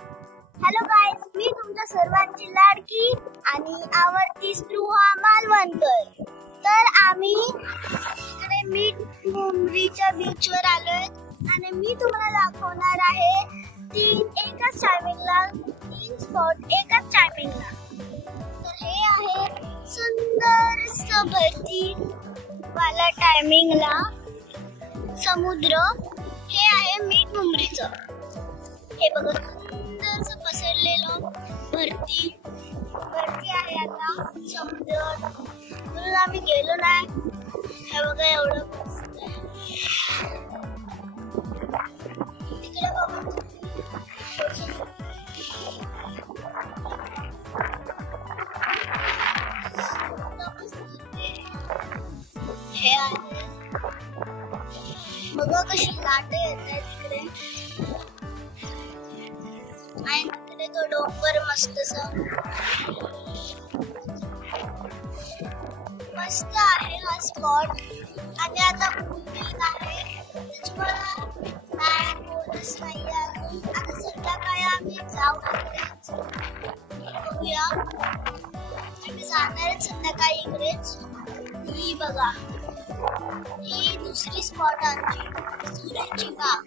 Hello guys, मी तुमच्या सर्वांची लाडकी आणि आवडती स्पृहा मालवणकर. तर आम्ही इकडे मीठमुंबरीच्या बीचवर आलोय आणि मी तुम्हाला दाखवणार आहे तीन स्पॉट एकाच टायमिंगला. तर हे आहे सुंदर भरती वाला टायमिंगला समुद्र. हे आहे मीठमुंबरीचं. हे बघा सुंदर पसरलेलं भरती आहे आता समुद्र. म्हणून आम्ही गेलो नाही. हे बघा एवढं तिकडे बघा. हे आहे बघा कशी लाट येत आहे तिकडे. आणि तिकडे तो डोंगर मस्त आहे हा स्पॉट. आणि आता ऊन आहे त्याच्यामुळे बोलच नाही अजून. आता संध्याकाळी आम्ही जाऊ बघूया. आम्ही जाणार संध्याकाळी इकडेच. ही बघा ही दुसरी स्पॉट आमची सूर्याची बाग.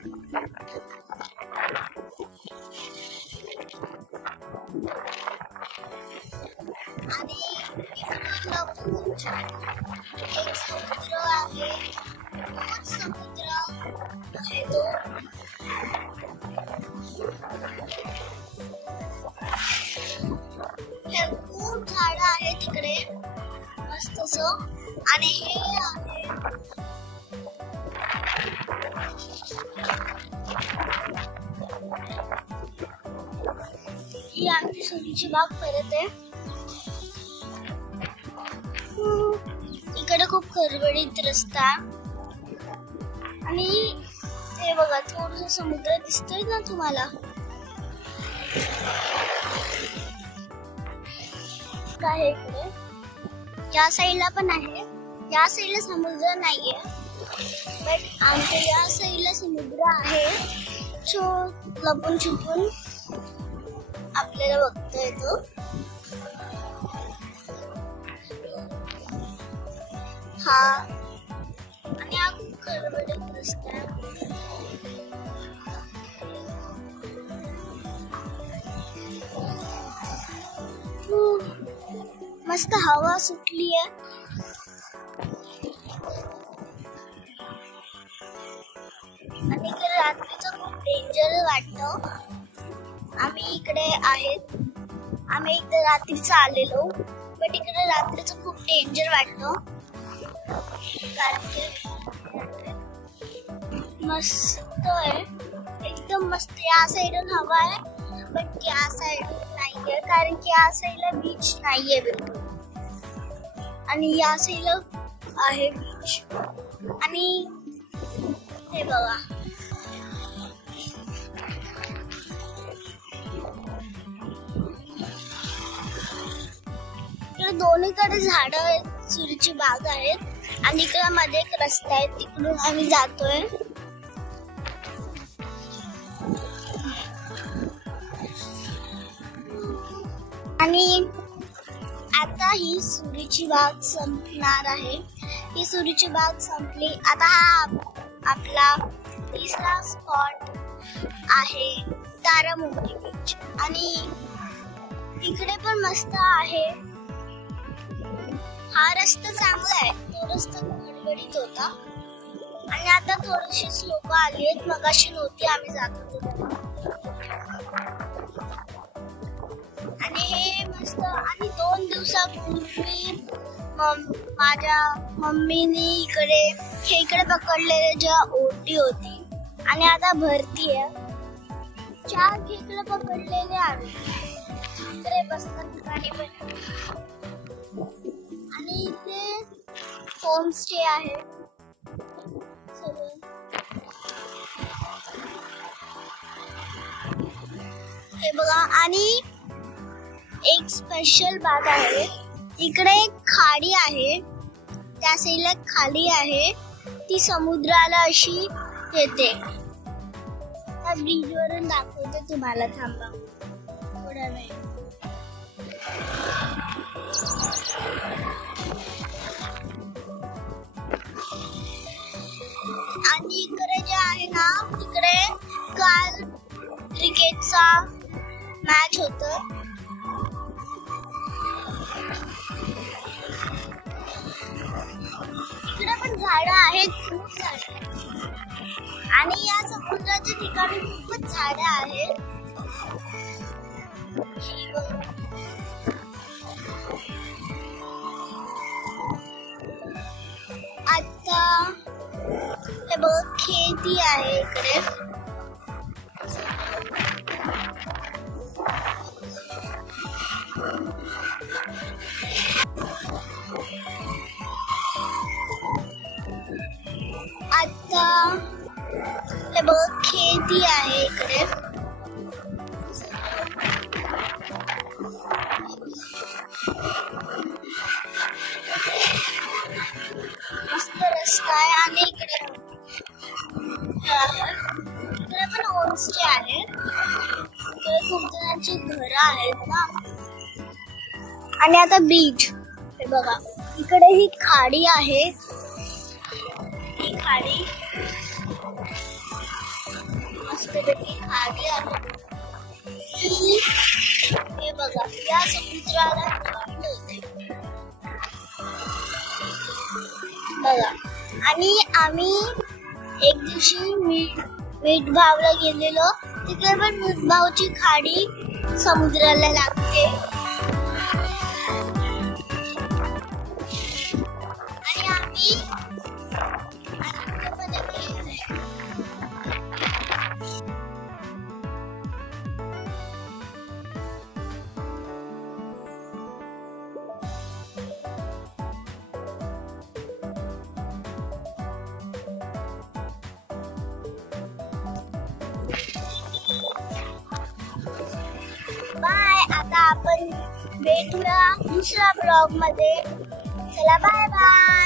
आणि एक समुद्र आहे. तोच समुद्र आहे तो. हे खूप झाड आहे तिकडे मस्त असं. आणि हे आहे ही आमची सूर्याची बाग परत आहे. इकडे खूप खरबडीत रस्ता आणि हे बघा थोडस समुद्र दिसतोय ना तुम्हाला. आहे इकडे या साईडला पण आहे. या साईडला समुद्र नाहीये बट आमच्या या साईडला समुद्र आहे. लपून छुपून आपल्याला बघता येतो. हा आणि हा खूप खरबडीत रस्ता आहे. मस्त हवा सुटली आहे. आणि इकडे रात्रीचं खूप डेंजर वाटतं. आम्ही इकडे आहेत. आम्ही इकडे रात्रीचं आलेलो बट इकडे रात्रीचं खूप डेंजर वाटतं. कारण मस्त आहे एकदम मस्त. या साईडून हवा आहे बट या साईडून नाहीये कारण की या साईडला बीच नाहीये बिलकुल. आणि या साईडला आहे बीच. आणि हे बघा इकडे दोन्हीकडे झाड आहेत. सूर्याची बाग आहेत आणि इकडे मध्ये एक रस्ता आहे. तिकडून आम्ही जातोय. आणि आता ही सूर्याची बाग संपणार आहे. ही सूर्याची बाग संपली. आता हा आपला तिसरा स्पॉट आहे तारामुंबरी बीच. आणि इकडे पण मस्त आहे. हा रस्ता चांगला आहे. तो रस्ता गडबडीत होता आणि आता थोडेसेच लोक आली आहेत. मगाशी नव्हती आम्ही जात होतो. आणि हे मस्त. आणि 2 दिवसापूर्वी माझ्या मम्मीने इकडे पकडलेले ज्या ओटी होती आणि आता भरती आहे. 4 खेकडे पकडलेले आम्ही इकडे बसतात ठिकाणी पण. आणि इथे होमस्टे आहे हे बघा. आणि एक स्पेशल बात आहे. इकडे एक खाडी आहे. त्या साईडला खाली आहे ती समुद्राला अशी येते. आता ब्रिज वरून दाखवते तुम्हाला, थांबा थोडा वेळ. आणि इकडे जे आहे ना, तिकडे काल क्रिकेटचा मॅच होत. इकडे पण झाडं आहेत, खूप झाडं आहेत. आणि या समुद्राच्या ठिकाणी खूपच झाडं आहेत. आता हे बघ, खेती आहे इकडे. आता हे बघ, खेती आहे इकडे. मस्त रस्ता आहे. आणि इकडे पण होमस्टे आहे. इकडे खूप जणांची घरं आहेत ना. आणि आता बीच हे बघा, इकडे ही खाडी आहे. ही खाडी मस्तपैकी खाडी आहे. हे बघा, या समुद्राला थंड होते बघा. आणि आम्ही एक दिवशी मीठभावला गेलेलो. तिकडे पण मीठभावची खाडी समुद्राला लागते. आणि आम्ही बाय. आता आपण भेटूया दुसऱ्या ब्लॉग मध्ये. चला बाय बाय.